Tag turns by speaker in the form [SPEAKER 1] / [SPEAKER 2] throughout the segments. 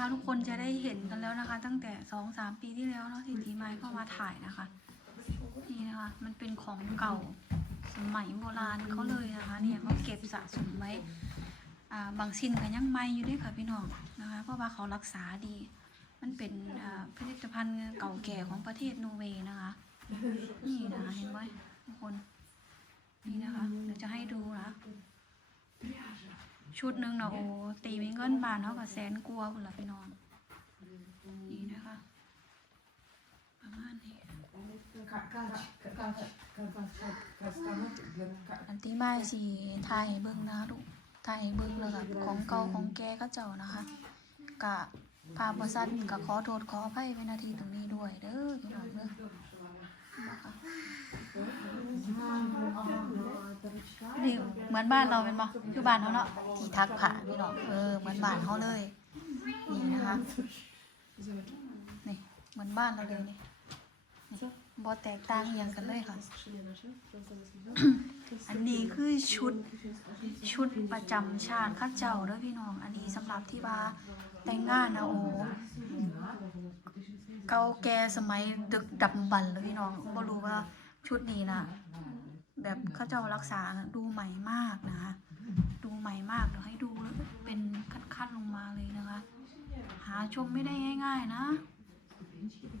[SPEAKER 1] นะคะ ทุกคนจะได้เห็นกันแล้วนะคะ ตั้งแต่สองสามปีที่แล้วเนาะที่ตีไม้เข้ามาถ่ายนะคะ นี่นะคะ มันเป็นของเก่าสมัยโบราณเขาเลยนะคะ เนี่ยเขาเก็บสะสมไว้บางชิ้นก็ยังใหม่อยู่ด้วยค่ะพี่น้องนะคะ เพราะว่าเขารักษาดี มันเป็นผลิตภัณฑ์เก่าแก่ของประเทศนอร์เวย์นะคะ นี่นะคะเห็นไหมทุกคน นี่นะคะเดี๋ยวจะให้ดูนะ ชุดหนึ่งเนาะโอ้ตีมีเงินบานเท่ากับแสนกลัวาพุ่นละพี่น้องนี่นะคะประมาณนี้อันที่ไม่สีทายเบิ้งนะลูกทายเบิ้งเลยค่ะของเก่าของแกก็เจ้านะคะกะภาพบสั้นกะขอโทษขออภัยในนาทีตรงนี้ด้วยเด้อพี่น้องเด้อนะคะ นี่เหมือนบ้านเราเป็นปะคือบ้านเขาเนาะที่ทักผ่าพี่น้องเออเหมือนบ้านเขาเลยนี่นะคะนี่เหมือนบ้านเราเลยนี่บอแตกต่างอย่างกันเลยค่ะ อันนี้คือชุดชุดประจำชาติข้าเจ้าเด้อพี่น้อง อันนี้สำหรับที่ว่าแต่งงานนะโอ้เก่าแก่สมัยดึกดำบรรพ์เลยพี่น้องบ่รู้ว่า ชุดนี้นะแบบเข้าเจ้ารักษาดูใหม่มากนะคะ ดูใหม่มากเดี๋ยวให้ดูเป็นขั้นๆลงมาเลยนะคะ หาชมไม่ได้ง่าย ๆ นะ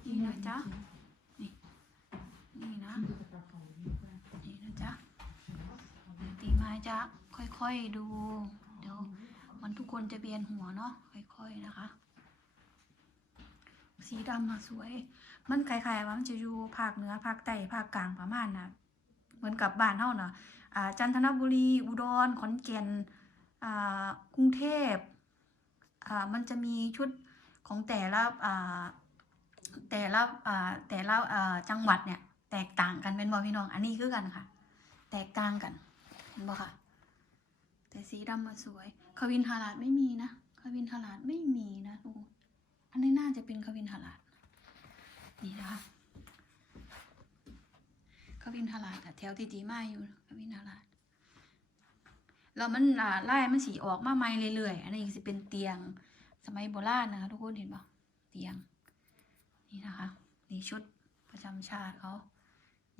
[SPEAKER 1] นี่นะจ๊ะนี่นี่นะนี่นะจ๊ะตีไม้จะค่อยๆดู เดี๋ยวมันทุกคนจะเบียนหัวเนาะค่อย ๆ นะคะ สีดำอะสวย มันคล้ายๆว่ามันจะอยู่ภาคเหนือภาคใต้ภาคกลางประมาณน่ะเหมือนกับบ้านเฮาเน่ะอ่าจันทบุรี อุดรขอนแก่นอ่ากรุงเทพอ่ามันจะมีชุดของแต่ละอ่าแต่ละอ่าแต่ละอ่าจังหวัดเนี่ยแตกต่างกันเป็นบ่พี่น้อง อันนี้คือกันค่ะ แตกต่างกันเห็นบ่ค่ะ แต่สีดำมาสวยคาวินฮาราดไม่มีนะคาวินฮาราดไม่มีนะทุกคน อันนี้น่าจะเป็นคาวินฮาราดนี่นะคะคาวินฮาราดแถวที่ตีมาอยู่คาวินฮาราดแล้วมันอ่าไล่มันสีออกมาใหม่เรื่อยๆ อันนี้สิเป็นเตียงสมัยโบราณนะคะทุกคนเห็นป่ะเตียง นี่นะคะ นี่ชุดประจำชาติเขา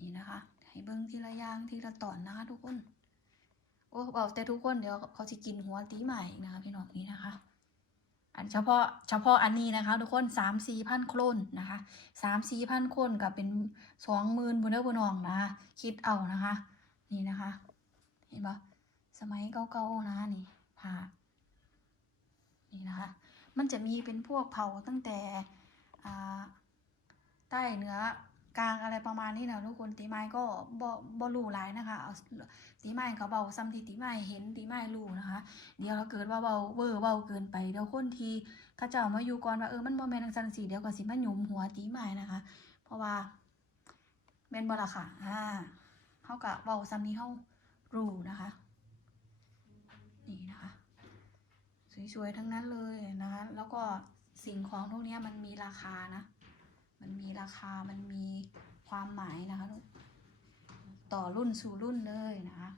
[SPEAKER 1] นี่นะคะ ให้เบิ้งทีละย่างทีละตอนนะคะทุกคน โอ้บอกแต่ทุกคนเดี๋ยวเขาจะกินหัวตีใหม่อีกนะคะพี่น้องนี่นะคะ อันเฉพาะเฉพาะอันนี้นะคะ ทุกคนสามสี่พันโคลนนะคะสามสี่พันคนกับเป็นสองหมื่นบนเด้อบนนองนะคะคิดเอานะคะ นี่นะคะ เห็นปะสมัยเก่าๆนะนี่ผ่านี่นะคะ มันจะมีเป็นพวกเผาตั้งแต่ใต้เหนือ กลางอะไรประมาณนี้นะทุกคนตีไม้ก็บ่บ่รู้หลายนะคะเอาตีไม้ก็เบาซ้ำที่ตีไม้เห็นตีไม้รู้นะคะ เดี๋ยวเราเกิดว่าเบาเวอร์เบาเกินไปเดี๋ยวคนทีข้าเจ้ามาอยู่ก่อนว่าเออมันบ่แม่นจังซั่นสิเดี๋ยวก็สิมาหยุมหัวตีไม้นะคะ เพราะว่าแม่นบ่ล่ะค่ะอ่าเฮาก็เว้าซ้ำนี้เฮารู้นะคะนี่นะคะสวยๆทั้งนั้นเลยนะคะ แล้วก็สิ่งของพวกเนี้ยมันมีราคานะ มันมีราคา มันมีความหมายนะคะลูกต่อรุ่นสู่รุ่นเลยนะคะ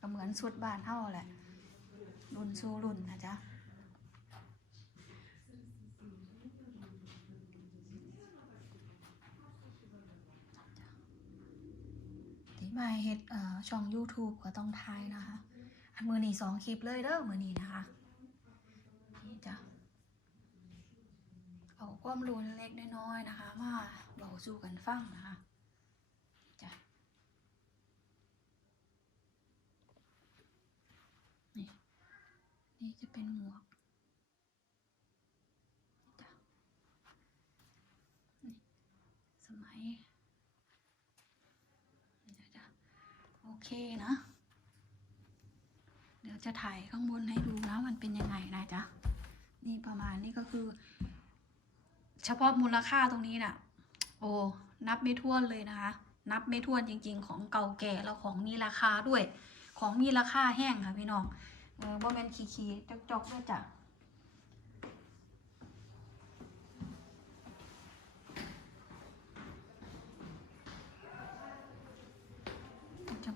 [SPEAKER 1] ก็เหมือนชุดบ้านเท่าแหละ รุ่นสู่รุ่นนะจ๊ะที่มาเฮ็ดช่อง YouTube ก็ต้องทายนะคะ อันมือนี่สองคลิปเลยเด้อมือนี่นะคะ นี่จ้ะ เอา ความรู้เล็กน้อยนะคะ มาเบาสู่กันฟังนะคะจ้ะนี่นี่จะเป็นหมวกจ้ะนี่สมัยจ้ะจ้ะโอเคนะ เดี๋ยวจะถ่ายข้างบนให้ดูนะมันเป็นยังไงนะจ๊ะนี่ประมาณนี้ก็คือ เฉพาะมูลค่าตรงนี้น่ะ โอ้นับไม่ถ้วนเลยนะคะ นับไม่ถ้วนจริง ๆ ของเก่าแก่แล้วของมีราคาด้วย ของมีราคาแห้งค่ะพี่น้องเออบ่แมนขี้ๆจอกๆด้วยจ้ะ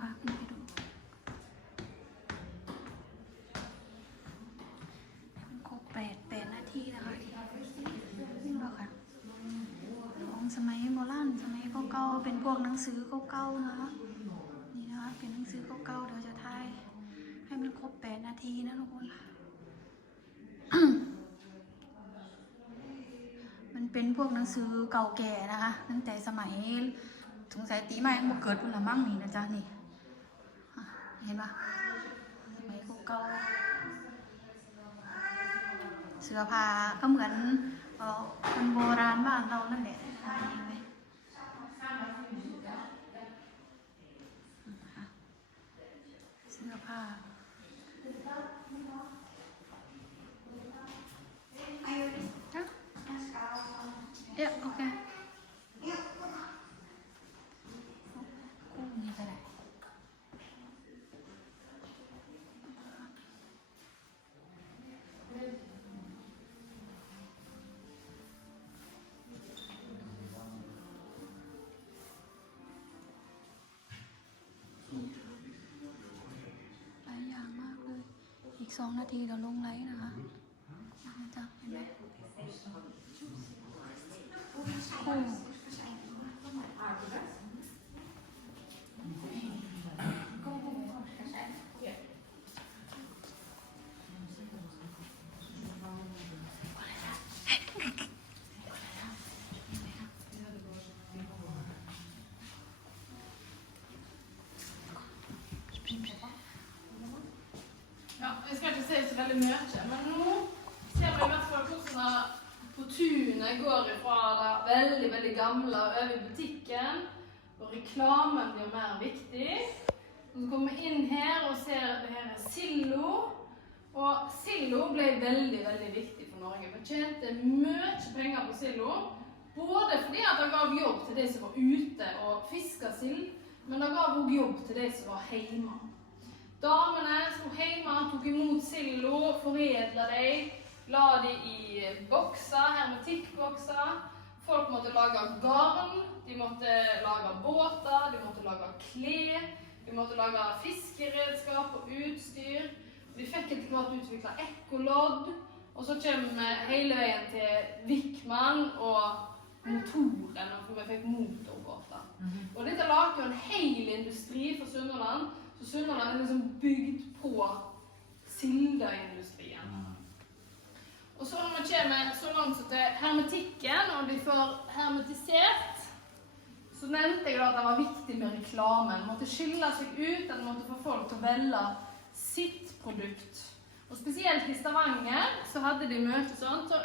[SPEAKER 1] พาขึ้นไปดูให้มันครบแปดแปดนาทีนะคะที่ เป็นพวกหนังสือเก่าๆนะคะนี่นะคะเป็นหนังสือเก่าๆเดี๋ยวจะทายให้มันครบแปดนาทีนะทุกคนมันเป็นพวกหนังสือเก่าแก่นะคะตั้งแต่สมัยสงสัยตีใหม่ยังบ่เกิดพุ่นละมั่งนี่นะจ๊ะนี่เห็นปะสมัยเก่าเสื้อผ้าก็เหมือนเออคนโบราณบ้านเรานั่นแหละเห็นไหม Ah. Ja, okay. สองนาทีเราลงไลฟ์นะคะนะจ๊ะเห็นไหมคู่
[SPEAKER 2] Ja, så veldig mye, men nå ser vi i hvert fall hvordan på tunet går ifra det veldig, veldig gamle og over i butikken. Og reklamen blir mer viktig. Så kommer vi inn her og ser at det her er Sillo. Og Sillo ble veldig, veldig viktig for Norge. Vi tjente mye penger på Sillo. Både fordi at det gav jobb til de som var ute og fiska sild, men det gav også jobb til de som var hjemme. Damene sto hjemme, tok imot silda, foredla dem, la dem i bokser, hermetikkbokser. Folk måtte lage garn, de måtte lage båter, de måtte lage klær, de måtte lage fiskeredskap og utstyr. De fikk etter hvert utvikla ekkolodd, og så kommer vi hele veien til Wickman og motoren, for vi fikk motorbåter. Og dette lager jo en hel industri for Sunnhordland. Så Sunnhordland er liksom bygd på sildeindustrien. Og så når vi kommer så langt som til hermetikken, og de får hermetisert, så nevnte jeg at det var viktig med reklame. Den måtte skille seg ut, den måtte få folk til å velge sitt produkt. Og spesielt i Stavanger så hadde de møte sånn. Så